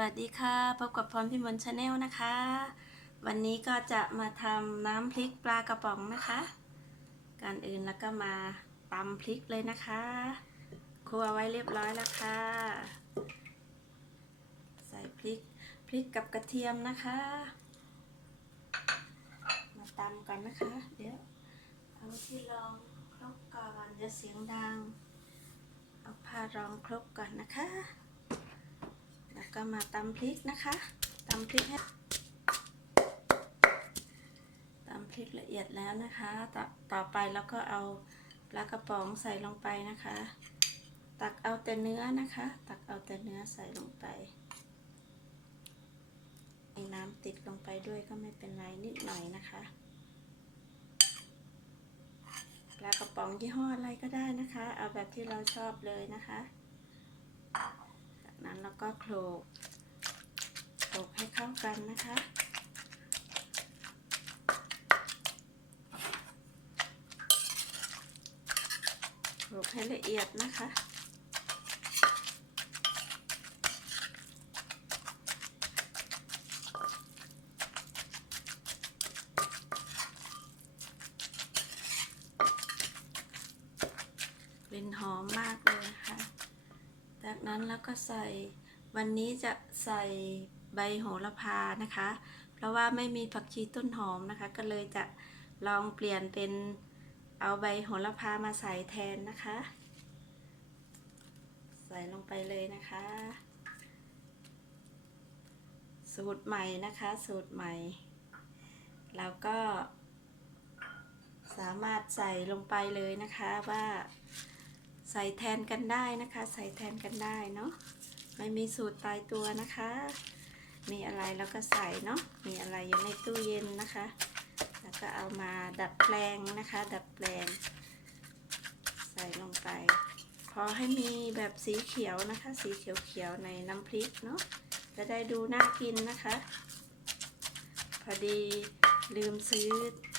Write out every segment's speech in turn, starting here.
วัสดีค่ะ พบกับพรพิมลชาแนลนะคะ วันนี้ก็จะมาทำน้ำพริกปลากระป๋องนะคะก่อนอื่นแล้วก็มาตำพริกเลยนะคะครัวไว้เรียบร้อยแล้วค่ะ ใส่พริกพริกกับกระเทียมนะคะ มาตำก่อนนะคะ เดี๋ยวเอาที่รองครกก่อนจะเสียงดัง เอาผ้ารองครกก่อนนะคะ มาตำพริกนะคะตำพริกให้ตำพริกละเอียดแล้วนะคะต่อต่อไปแล้วก็เอาปลากระป๋องใส่ลงไปนะคะ ตักเอาแต่เนื้อนะคะ ตักเอาแต่เนื้อใส่ลงไปไอ้น้ำติดลงไปด้วยก็ไม่เป็นไรนิดหน่อยนะคะปลากระป๋องยี่ห้ออะไรก็ได้นะคะ เอาแบบที่เราชอบเลยนะคะ ก็โขลกโขลกให้เข้ากันนะคะโขลกให้ละเอียดนะคะลิ่นหอมมากเลยนะคะ จากนั้นแล้วก็ใส่ วันนี้จะใส่ใบโหระพานะคะ เพราะว่าไม่มีผักชีต้นหอมนะคะ ก็เลยจะลองเปลี่ยนเป็นเอาใบโหระพามาใส่แทนนะคะ ใส่ลงไปเลยนะคะ สูตรใหม่นะคะ สูตรใหม่แล้วก็สามารถใส่ลงไปเลยนะคะว่าใส่แทนกันได้นะคะ ใส่แทนกันได้เนาะ ไม่มีสูตรตายตัวนะคะ มีอะไรแล้วก็ใส่เนาะ มีอะไรอยู่ในตู้เย็นนะคะ แล้วก็เอามาดัดแปลงนะคะ ดัดแปลง ใส่ลงไป พอให้มีแบบสีเขียวนะคะ สีเขียวๆในน้ำพริกเนาะ จะได้ดูน่ากินนะคะ พอดีลืมซื้อ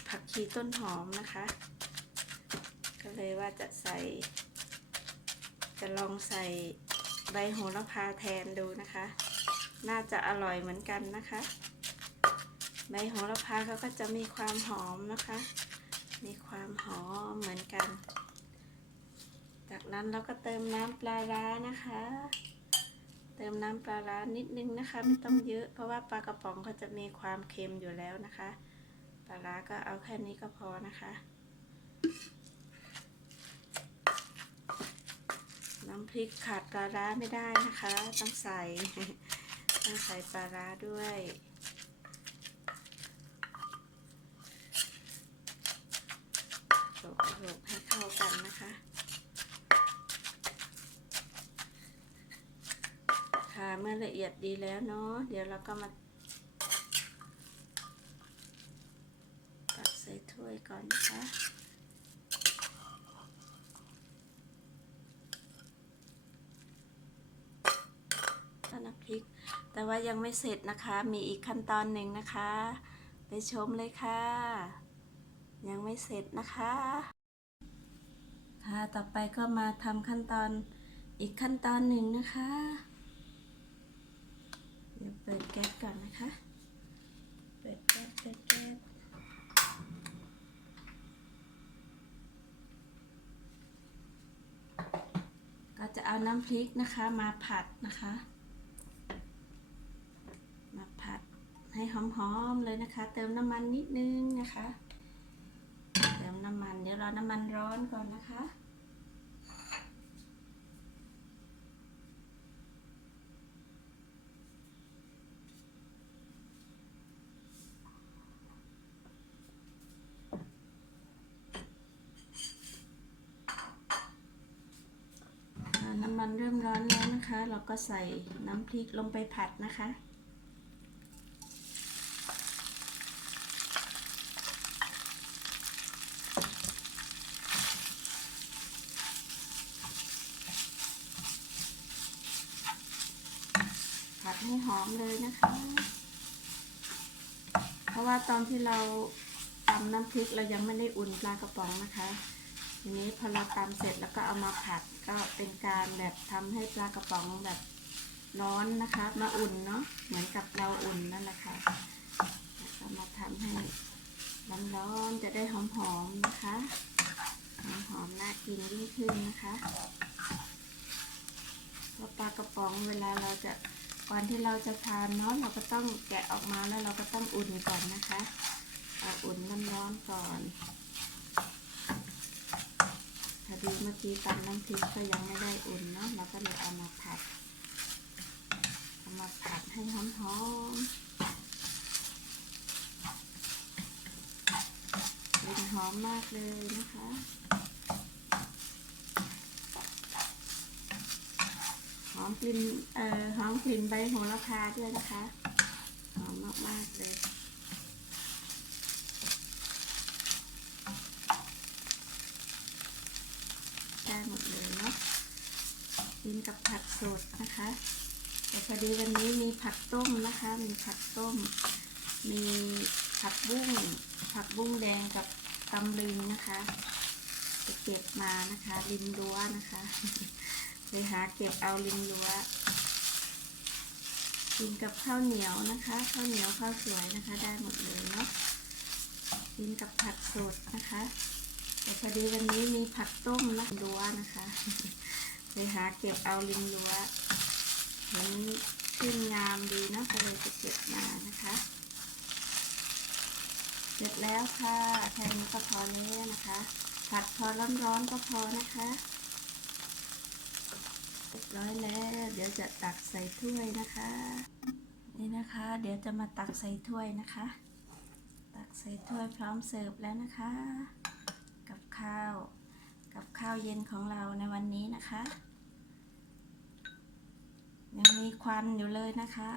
ผักชีต้นหอมนะคะ ก็เลยว่าจะใส่ จะลองใส่ ใบโหระพาแทนดูนะคะ น่าจะอร่อยเหมือนกันนะคะ ใบโหระพาเขาก็จะมีความหอมนะคะ มีความหอมเหมือนกัน จากนั้นเราก็เติมน้ำปลาร้านะคะ เติมน้ำปลาร้านิดนึงนะคะไม่ต้องเยอะเพราะว่าปลากระป๋องเขาจะมีความเค็มอยู่แล้วนะคะ ปลาร้าก็เอาแค่นี้ก็พอนะคะ น้ำ พริกขาดปลาร้าไม่ได้นะคะ ต้องใส่ ต้องใส่ปลาร้าด้วยโขลกโขลกให้เข้ากันนะคะ ค่ะเมื่อละเอียดดีแล้วเนาะเดี๋ยวเราก็มาตักใส่ถ้วยก่อนนะคะ ก็น้ำพ ริก แต่ว่ายังไม่เสร็จนะคะ มีอีกขั้นตอนหนึ่งนะคะ ไปชมเลยค่ะ ยังไม่เสร็จนะคะ ค่ะ ต่อไปก็มาทำขั้นตอนอีกขั้นตอนหนึ่งนะคะ เดี๋ยวเปิดแก๊สก่อนนะคะ เปิดแก๊สเปิดแก๊สก็จะเอาน้ำพริกนะคะมาผัดนะคะ มาผัด ให้หอมๆเลยนะคะ เติมน้ำมันนิดนึงนะคะ เติมน้ำมันเดี๋ยวรอน้ำมันร้อนก่อนนะคะน้ำมันเริ่มร้อนแล้วนะคะ เราก็ใส่น้ำพริกลงไปผัดนะคะ ผัด ให้หอมเลยนะคะ เพราะว่าตอนที่เราตำน้ำพริกเรายังไม่ได้อุ่นปลากระป๋องนะคะทีนี้พอเราตำเสร็จแล้วก็เอามาผัดก็เป็นการแบบทำให้ปลากระป๋องแบบร้อนนะคะ มาอุ่นเนาะเหมือนกับเราอุ่นนั่นแหละค่ะแล้วก็มาทำให้ร้อนๆจะได้หอมๆนะคะหอมๆน่ากินยิ่งขึ้นนะคะเพราะปลากระป๋องเวลาเราจะ ก่อนที่เราจะทานเนาะเราก็ต้องแกะออกมาแล้วเราก็ต้องอุ่นก่อนนะคะเอาอุ่นน้ำร้อนก่อนพอดีเมื่อกี้ตำน้ำพริกก็ยังไม่ได้อุ่นเนาะเราก็เลยเอามาผัดเอามาผัดให้หอมๆกลิ่นหอมมากเลยนะคะ หอ มกลิ่นเอ่อหอมกลิ่นใบโหระพาด้วยนะคะหอมมากๆเลยได้หมดเลยเนาะกินกับผักสดนะคะ แต่พอดีวันนี้มีผักต้มนะคะ มีผักต้ม มีผักบุ้งผักบุ้งแดงกับตำลึงนะคะเก็บมานะคะริมรั้วนะคะ ไปหาเก็บเอาริมรั้วกินกับข้าวเหนียวนะคะข้าวเหนียวข้าวสวยนะคะ ได้หมดเลยเนาะกินกับผักสดนะคะ แต่พอดีวันนี้มีผักต้มนะรั้วนะคะไปหาเก็บเอาริมรั้วเห็นขึ้นงามดีเนอะก็เลยจะเก็บมานะคะ เสร็จแล้วค่ะแค่นี้ก็พอแล้วนะคะ ผัดพอร้อนๆก็พอนะคะ ร้อยแล้ว เดี๋ยวจะตักใส่ถ้วยนะคะ นี่นะคะ เดี๋ยวจะมาตักใส่ถ้วยนะคะ ตักใส่ถ้วยพร้อมเสิร์ฟแล้วนะคะ กับข้าว กับข้าวเย็นของเราในวันนี้นะคะ ยังมีควันอยู่เลยนะคะ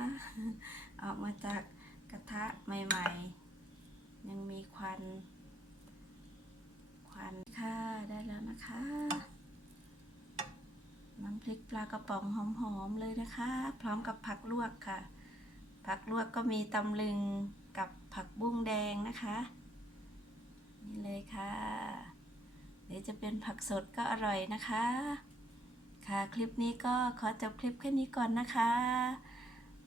ออกมาจากกระทะใหม่ๆ ยังมีควันควันค่ะได้แล้วนะคะ น้ำพริกปลากระป๋องหอมๆเลยนะคะ พร้อมกับผักลวกค่ะ ผักลวกก็มีตำลึงกับผักบุ้งแดงนะคะ นี่เลยค่ะเดี๋ยวจะเป็นผักสดก็อร่อยนะคะ ค่ะคลิปนี้ก็ขอจบคลิปแค่นี้ก่อนนะคะ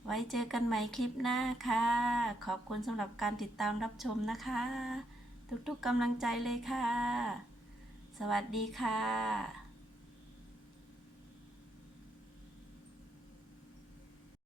ไว้เจอกันใหม่คลิปหน้าค่ะ ขอบคุณสำหรับการติดตามรับชมนะคะ ทุกๆกำลังใจเลยค่ะ สวัสดีค่ะ